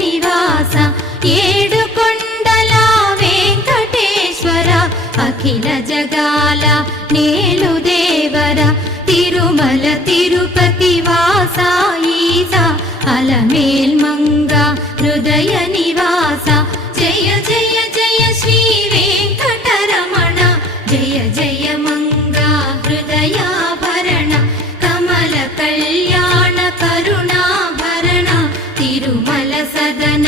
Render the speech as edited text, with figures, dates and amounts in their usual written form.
నివాస ఏడుకొండల వెంకటేశ్వర అఖిల జగాల నేలు దేవర తిరుమల తిరుపతి వాస ఈస అలమేల్మంగ హృదయ నివాస జయ జయ జయ శ్రీ వెంకటరమణ జయ జయ మంగ హృదయాభరణ కమల కళ్యాణ కరుణాభరణ తిరుమల సదన